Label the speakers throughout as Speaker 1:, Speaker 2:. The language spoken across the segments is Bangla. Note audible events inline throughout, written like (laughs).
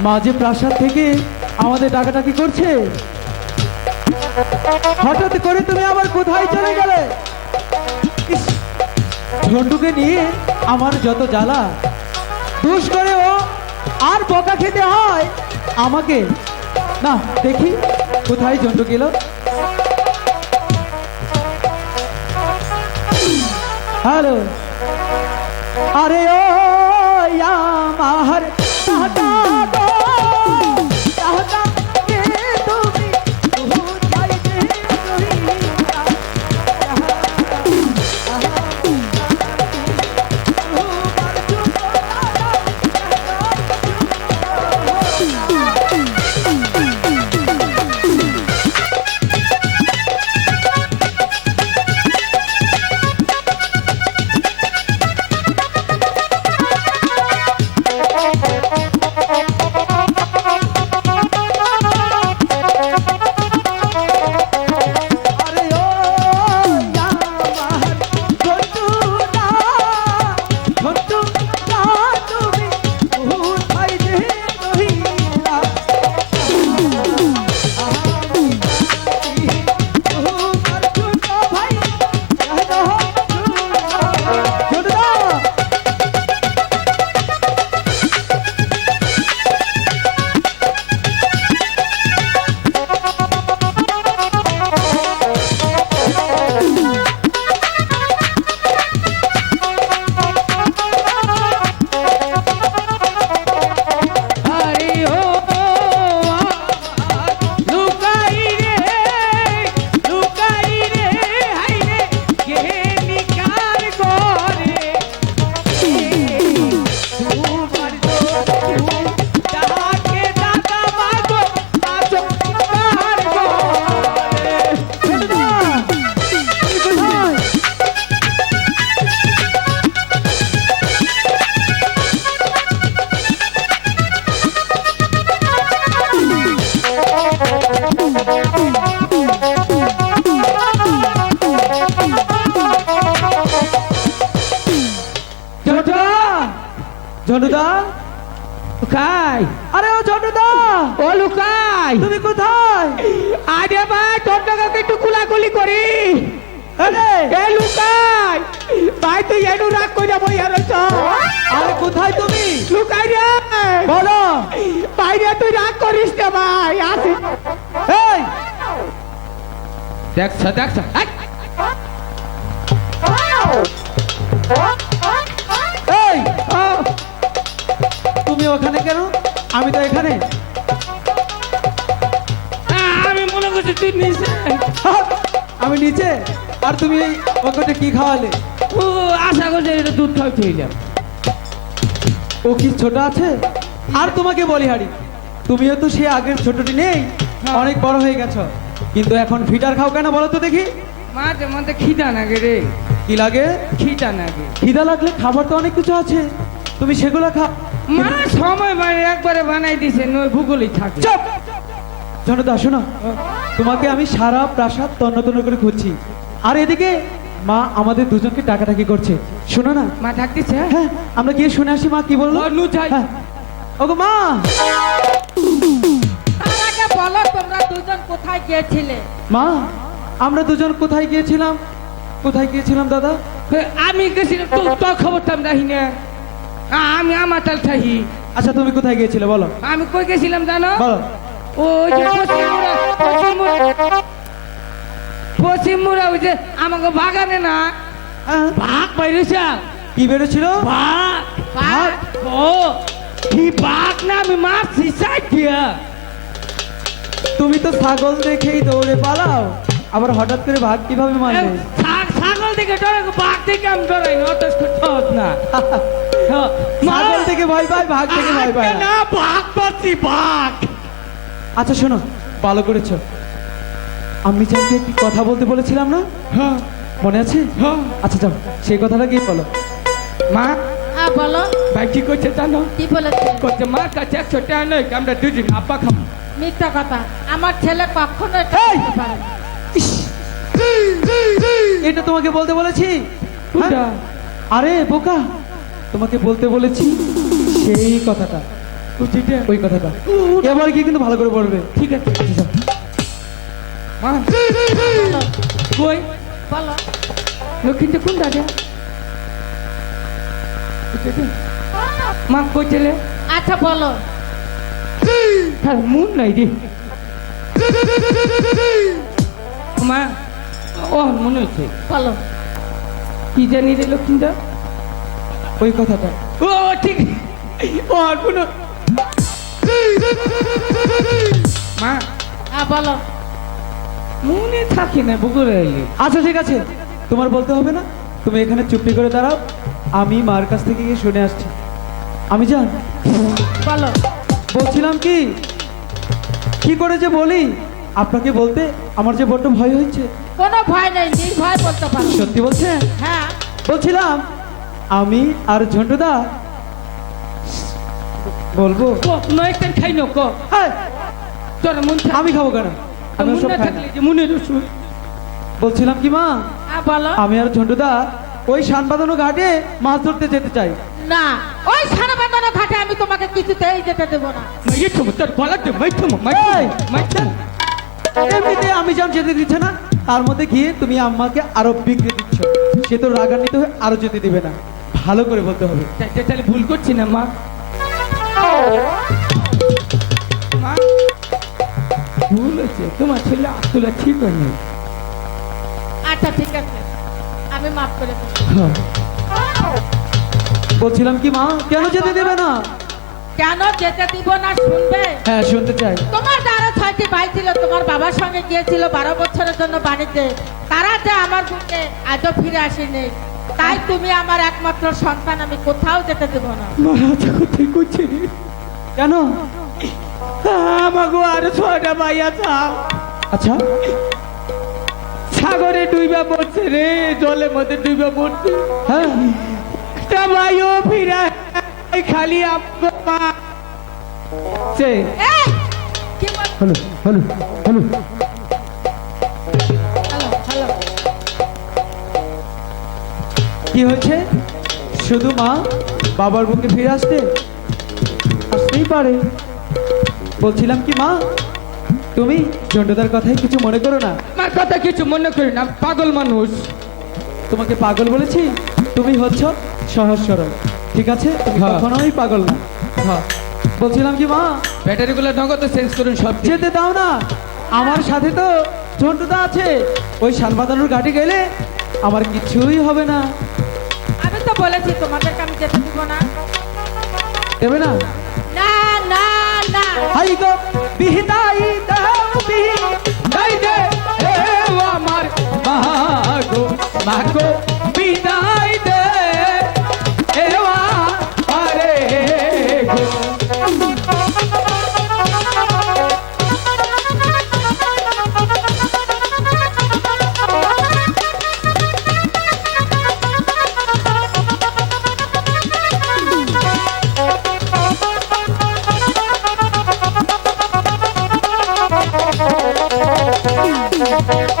Speaker 1: মাঝে প্রাসাদ থেকে আমাদের ডাকাডাকি করছে হঠাৎ করে তুমি আবার কোথায় চলে গেলে? ইস, ঝন্টুকে নিয়ে আমার যত জ্বালা দুষ করে ও আর বকা খেতে হয়। আমাকে না দেখি কোথায় ঝন্টু গেল। হ্যালো আরে ও ঝন্টুদা
Speaker 2: লুকাই।
Speaker 1: আরে ও ঝন্টুদা
Speaker 2: ও লুকাই।
Speaker 1: তুমি কোথায়?
Speaker 2: আরে ভাই তোর টাকাকে একটু কুলাকুলি করি।
Speaker 1: আরে!
Speaker 2: এ লুকাই। ভাই তুই এনু রাগ আরে
Speaker 1: কোথায় তুমি?
Speaker 2: লুকাই রে।
Speaker 1: বলো।
Speaker 2: বাইরে তুই রাগ করিস না ভাই আসি।
Speaker 1: এই!
Speaker 2: দেখছ দেখছ
Speaker 1: এই! তুমি ওখানে কেন? আমি তো এখানে।
Speaker 2: আমি মনে করছি তুই নিচে।
Speaker 1: আমি নিচে। আর তুমি ওখানে কি খাওয়ালে?
Speaker 2: ও আশা করছি এটা দুধ খাওয়াই তুই যা
Speaker 1: ও কি ছোট আছে? আর তোমাকে বলি হারি তুমিও তো সে আগের ছোটটি নেই অনেক বড় হয়ে গেছো। কিন্তু এখন ফিটার খাও কেন বলো তো দেখি।
Speaker 2: মাঝে মধ্যে খিদা নাগে রে।
Speaker 1: কি লাগে?
Speaker 2: খিদা নাগে।
Speaker 1: খিদা লাগলে খাবার তো অনেক কিছু আছে। তুমি সেগুলো খা
Speaker 2: মা সময় মানে একবারে বানাই দিছে নয় ভূগোলই থাকে।
Speaker 1: চুপ! জনতা শোনো। তোমাকে আমি সারা প্রাসাদ তন্ন তন্ন করে খুঁজছি। আর এদিকে মা আমাদের দুজনকে টাকাটাকি করছে। শোনো না।
Speaker 2: মা থাকতেছে
Speaker 1: হ্যাঁ আমরা গিয়ে শুনে আসি মা কি বলল?
Speaker 2: নু যাই।
Speaker 1: হ্যাঁ। ওগো মা!
Speaker 3: তার আগে বলো তোমরা দুজন কোথায় গিয়েছিলে?
Speaker 1: মা আমরা দুজন কোথায় গিয়েছিলাম? কোথায় গিয়েছিলাম দাদা?
Speaker 2: আমি গেছিলাম তো তোর খবরটা আমি রাখি না। আমি আমার তাল থাকি।
Speaker 1: আচ্ছা তুমি কোথায় গিয়েছিলে? বলো।
Speaker 2: আমি কই গেছিলাম জানো?
Speaker 1: বলো।
Speaker 2: ওই যে পশ্চিমুরা পশ্চিমুরা ওই যে আমাকে বাগানে না? বাঘ বাইরেছে
Speaker 1: কি বেরোছিল
Speaker 2: বাঘ বাঘ ও কি বাঘ না? আমি মারছি সাইড দিয়া।
Speaker 1: তুমি তো ছাগল দেখেই দৌড়ে পালাও। আবার হঠাৎ করে ভাগ কীভাবে মানবে
Speaker 2: ছাগল দেখে ডরে বাঘ থেকে আমি ডরাই না অত (laughs) না।
Speaker 1: ছাগল থেকে ভয় পায় ভাগ থেকে ভয় পায়। না
Speaker 2: বাঘ পাচ্ছি বাঘ
Speaker 1: আচ্ছা শোনো ভালো করেছ। আমি চাইতে একটি কথা বলতে বলেছিলাম না?
Speaker 2: হ্যাঁ।
Speaker 1: মনে আছে?
Speaker 2: হ্যাঁ।
Speaker 1: আচ্ছা যাও সেই কথাটা গিয়ে বলো।
Speaker 2: মা।
Speaker 3: হ্যাঁ বলো।
Speaker 2: ভাই কি করছে জানো?
Speaker 3: কি বলেছে?
Speaker 2: করছে মার কাছে একশো টাকা নয় আমরা দুজন আব্বা খাব।
Speaker 3: মিথ্যা কথা। আমার ছেলে কখনো এটা
Speaker 1: তোমাকে বলতে বলেছি? হ্যাঁ? আরে বোকা। তোমাকে বলতে বলেছি সেই কথাটা। ওই কথাটা। এবার গিয়ে কিন্তু ভালো করে বলবে
Speaker 2: ঠিক আছে
Speaker 1: আচ্ছা।
Speaker 2: মা কই?
Speaker 3: বলো
Speaker 2: লক্ষ্মীতে কোন দাদা? মা কই চলে
Speaker 3: আচ্ছা বলো।
Speaker 2: তার মুন নাই রে। মা ও মনে হচ্ছে।
Speaker 3: বলো।
Speaker 2: কি জানি রে লক্ষ্মীদা
Speaker 1: ওই কথাটা।
Speaker 2: ও ঠিক। ও আর কোনো মা।
Speaker 3: হ্যাঁ বলো।
Speaker 2: মনে থাকে না এলে
Speaker 1: আচ্ছা ঠিক আছে। তোমার বলতে হবে না। তুমি এখানে চুপটি করে দাঁড়াও। আমি মার কাছ থেকে গিয়ে শুনে আসছি। আমি জান
Speaker 3: বলো।
Speaker 1: বলছিলাম কি? কি করে যে বলি? আপনাকে বলতে আমার যে বড্ড ভয় হচ্ছে
Speaker 3: কোনো ভয় নেই নির্ভয় বলতে পারো।
Speaker 1: সত্যি বলছেন?
Speaker 3: হ্যাঁ।
Speaker 1: বলছিলাম আমি আর ঝন্টুদা বলব?
Speaker 2: নয় খাই নো ক তোর মন
Speaker 1: আমি খাব কেন? আমি সব খাই
Speaker 2: মনে
Speaker 1: বলছিলাম কি মা? আমি আর ঝন্টুদা ওই শান বাঁধানো ঘাটে মাছ ধরতে যেতে চাই।
Speaker 3: না ওই বাঁধানো ঘাটে আমি তোমাকে কিছুতেই যেতে দেবো না।
Speaker 2: তোর গলাতে
Speaker 1: এমনিতে আমি যেতে দিচ্ছে না তার মধ্যে গিয়ে তুমি আমাকে আরও বিক্রি দিচ্ছ। সে তো রাগান্বিত হয়ে আরও যেতে দিবে না। ভালো করে বলতে হবে।
Speaker 2: তাহলে ভুল করছি না মা। ভুল হয়েছে তোমার ছেলে আসলে ঠিক হয়নি।
Speaker 3: আচ্ছা ঠিক আছে। আমি মাফ করে
Speaker 1: হ্যাঁ। বলছিলাম কি মা কেন যেতে দেবে না?
Speaker 3: কেন যেতে দিব না শুনবে?
Speaker 1: হ্যাঁ শুনতে চাই।
Speaker 3: তোমার যারা ছয়টি ভাই ছিল তোমার বাবার সঙ্গে গিয়েছিল বারো বছরের জন্য বাণিজ্যে তারা যে আমার বুকে আজও ফিরে আসেনি। তাই তুমি আমার একমাত্র সন্তান আমি কোথাও যেতে দেব না।
Speaker 1: কেন?
Speaker 2: আমাকে আরও ছয়টা ভাই আছে
Speaker 1: আচ্ছা।
Speaker 2: সাগরে ডুইবা পড়ছে রে জলের মধ্যে ডুইবা পড়ছে
Speaker 1: হ্যাঁ।
Speaker 2: ভাইও ফিরা খালি আপন মা। সে
Speaker 3: এই! কি বল
Speaker 1: হ্যালো হ্যালো হ্যালো
Speaker 3: হ্যালো
Speaker 1: কি হয়েছে? শুধু মা বাবার বুকে ফিরে আসতে আসতেই পারে। বলছিলাম কি মা তুমি ঝন্টুদার কথাই কিছু মনে করো না?
Speaker 2: আমার কথা কিছু মনে করি না পাগল মানুষ।
Speaker 1: তোমাকে পাগল বলেছি? তুমি হচ্ছ সহজ সরল ঠিক আছে?
Speaker 2: হ্যাঁ।
Speaker 1: কখনোই পাগল না। হ্যাঁ। বলছিলাম কি মা
Speaker 2: ব্যাটারি গুলো নগদ চেঞ্জ করুন সব
Speaker 1: যেতে দাও না। আমার সাথে তো ঝন্টুদা আছে। ওই শালবাদানুর ঘাটে গেলে আমার কিছুই হবে না।
Speaker 3: তো বলেছি তোমাদেরকে আমি যেতে দিব না।
Speaker 1: দেবে না?
Speaker 3: না না না।
Speaker 1: হাই গো বিহিতাই Thank you.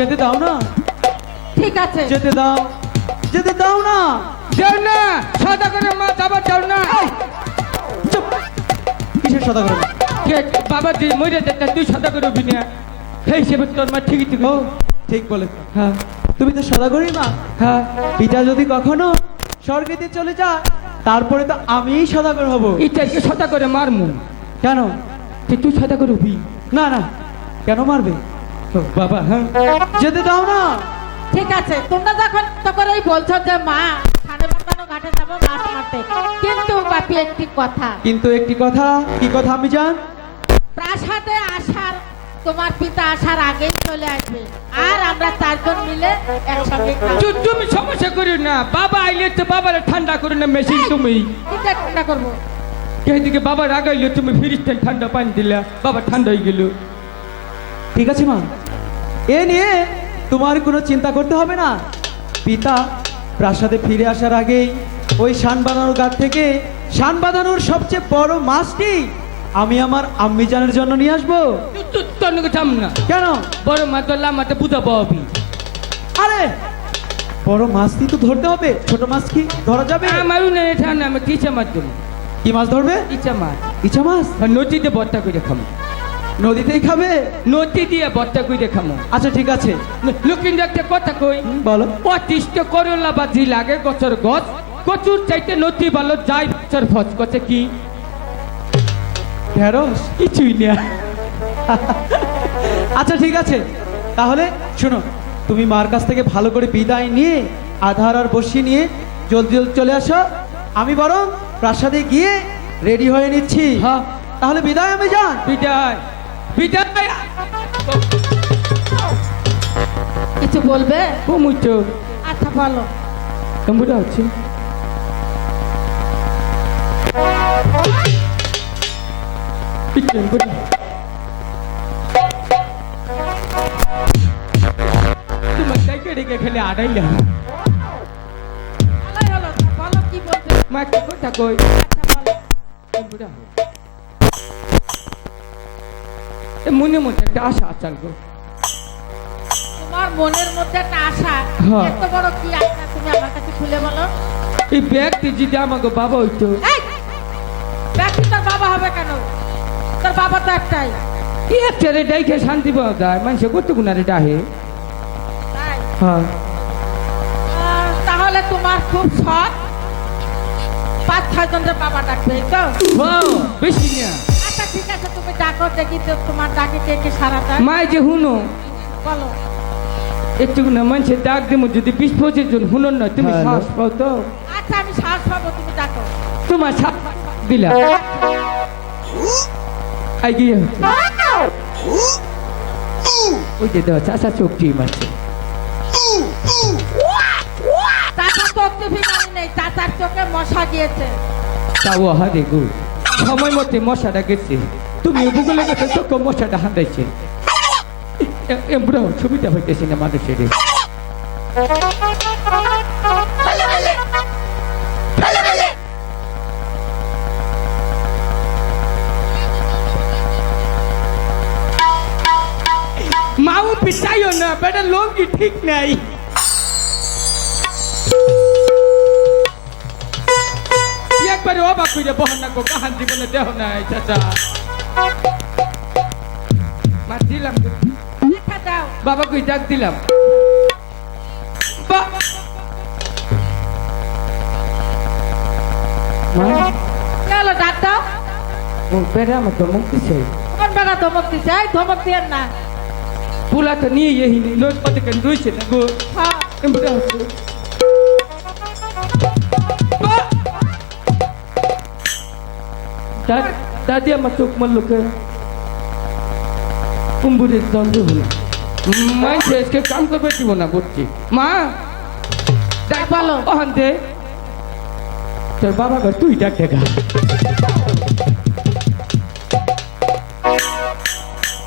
Speaker 1: যেতে দাও না।
Speaker 3: ঠিক আছে।
Speaker 1: যেতে দাও। যেতে দাও না।
Speaker 2: যাও না সাদা করে মা যাবার যাও না
Speaker 1: চুপ। কিসের সদা করে
Speaker 2: কে বাবা তুই মরে যেতে তুই সাদা করে সেই হিসেবে তোর মা ঠিকই ঠিক
Speaker 1: ও ঠিক বলে।
Speaker 2: হ্যাঁ।
Speaker 1: তুমি তো সদা করি মা।
Speaker 2: হ্যাঁ।
Speaker 1: পিতা যদি কখনো স্বর্গেতে চলে যা তারপরে তো আমিই সদাগর হব।
Speaker 2: ইচ্ছাকে সাদা করে মারমু।
Speaker 1: কেন?
Speaker 2: তুই সাদা করে উঠবি
Speaker 1: না না। কেন মারবে?
Speaker 2: বাবা হ্যাঁ?
Speaker 1: যেতে দাও না।
Speaker 3: ঠিক আছে তোমরা যখন তখন এই বলছো যে মা ঘাটে যাব মাছ মারতে। কিন্তু বাপি একটি কথা।
Speaker 1: কিন্তু একটি কথা কি কথা আমি জান
Speaker 3: প্রাসাদে আসার তোমার পিতা আসার আগেই চলে আসবে। আর আমরা চারজন মিলে একসঙ্গে খাব।
Speaker 2: তুমি সমস্যা করিও না। বাবা আইলে তো বাবার ঠান্ডা করো না মেশিন তুমি।
Speaker 3: কিসের ঠান্ডা করব।
Speaker 2: এইদিকে বাবা রাগাইলে তুমি ফ্রিজটা ঠান্ডা পানি দিলা। বাবা ঠান্ডা হয়ে গেল।
Speaker 1: ঠিক আছে মা। এ নিয়ে তোমার কোনো চিন্তা করতে হবে না। পিতা প্রাসাদে ফিরে আসার আগেই ওই শান বাঁধানোর গাছ থেকে শান বাঁধানোর সবচেয়ে বড় মাছটি আমি আমার আম্মি জানের জন্য নিয়ে আসব।
Speaker 2: না
Speaker 1: কেন?
Speaker 2: বড় মাছ তো লামাতে বুঝাবো আমি
Speaker 1: আরে বড় মাছটি তো ধরতে হবে। ছোট মাছ কি ধরা যাবে?
Speaker 2: এটা না আমি ইচ্ছা মার দেবো
Speaker 1: কি মাছ ধরবে?
Speaker 2: ইচ্ছা মাছ।
Speaker 1: ইচ্ছা মাছ?
Speaker 2: নদীতে বর্তা করে খামো
Speaker 1: নদীতেই খাবে?
Speaker 2: নদী দিয়ে বর্তা করে খামো।
Speaker 1: আচ্ছা ঠিক আছে।
Speaker 2: লুকিন একটা কথা কই?
Speaker 1: বলো।
Speaker 2: পঁচিশ করলা বাজি লাগে গছর গছ। কচুর চাইতে নদী ভালো যাই বছর ফচ কছে কি?
Speaker 1: ঢেঁড়স?
Speaker 2: কিছুই না।
Speaker 1: আচ্ছা ঠিক আছে। তাহলে শোনো তুমি মার কাছ থেকে ভালো করে বিদায় নিয়ে আধার আর বসিয়ে নিয়ে জলদি জলদি চলে আসো। আমি বরং প্রাসাদে গিয়ে রেডি হয়ে নিচ্ছি।
Speaker 2: হ্যাঁ।
Speaker 1: তাহলে বিদায় আমি যান।
Speaker 2: বিদায়।
Speaker 3: কিছু বলবে?
Speaker 2: কমুচো
Speaker 3: আচ্ছা বলো।
Speaker 2: কেমন হচ্ছে। খেলে আড়াইলাম
Speaker 3: কি বলবে?
Speaker 2: মা কি কথা কই
Speaker 3: আচ্ছা বলো।
Speaker 2: মনে মনে একটা আশা আচাল গো
Speaker 3: তোমার মনের মধ্যে একটা আশা?
Speaker 2: হ্যাঁ।
Speaker 3: এত বড় কি আশা? তুমি আমার কাছে খুলে বলো।
Speaker 2: এই ব্যাগটি যদি আমাকে বাবা হইতো।
Speaker 3: ব্যক্তি তোর বাবা হবে কেন? তোর বাবা তো একটাই।
Speaker 2: কি একটা রে ডাইকে শান্তি পাওয়া যায়? মানুষে কত গুণারে ডাহে?
Speaker 3: তাই?
Speaker 2: হ্যাঁ।
Speaker 3: তাহলে তোমার খুব শখ? পাঁচ ছয় জনের বাবা ডাকবে তো?
Speaker 2: হ্যাঁ, বেশি না।
Speaker 3: আচ্ছা ঠিক আছে তুমি ডাকো দেখি তো তোমার ডাকে কে কে সারা দেয়।
Speaker 2: যে হুনো
Speaker 3: বলো।
Speaker 2: একটু না মানুষের ডাক দেবো যদি বিশ পঁচিশ জন হুনন না তুমি। শ্বাস পাও তো?
Speaker 3: আচ্ছা আমি সাহস পাবো তুমি ডাকো।
Speaker 2: তোমার সাপ দিলা। আই গিয়ে। ওই যে দেওয়া চাষা চোখ টিম আছে
Speaker 3: চাচার চোখ টিভি মানি নেই চাচার চোখে মশা গিয়েছে।
Speaker 2: তাও হারে গো সময় মতে মশাটা গেছে। তুমি গুগলে গেছে চোখ মশাটা হাঁটাইছে। ছবিটা হইতেছে না মানুষের। মাও পিছাইও না, বেটা লোক ঠিক নাই। একবারে অবাক করে বহন না গো কাহান জীবনে দেহ নাই চাচা। মা দিলাম বাবা কই ডাক দিলাম।
Speaker 3: হলো ডাক দাও।
Speaker 2: বেড়া আমার তো মুক্তি
Speaker 3: কোন বেড়া ধমক দিছে? এই ধমক দিয়ে না।
Speaker 2: পুলা তো নিয়ে এই নি লোক পাতে কেন রইছে না গো?
Speaker 3: হ্যাঁ।
Speaker 2: দা- দাদি আমার চোখ মারলো কে কুম্বুরের দ্বন্দ্ব হলো মা আজকে কাম করবে দিব না করছি মা দেখ
Speaker 3: বলো।
Speaker 2: ওখান দে তোর বাবা ঘর তুই ডাক দেখা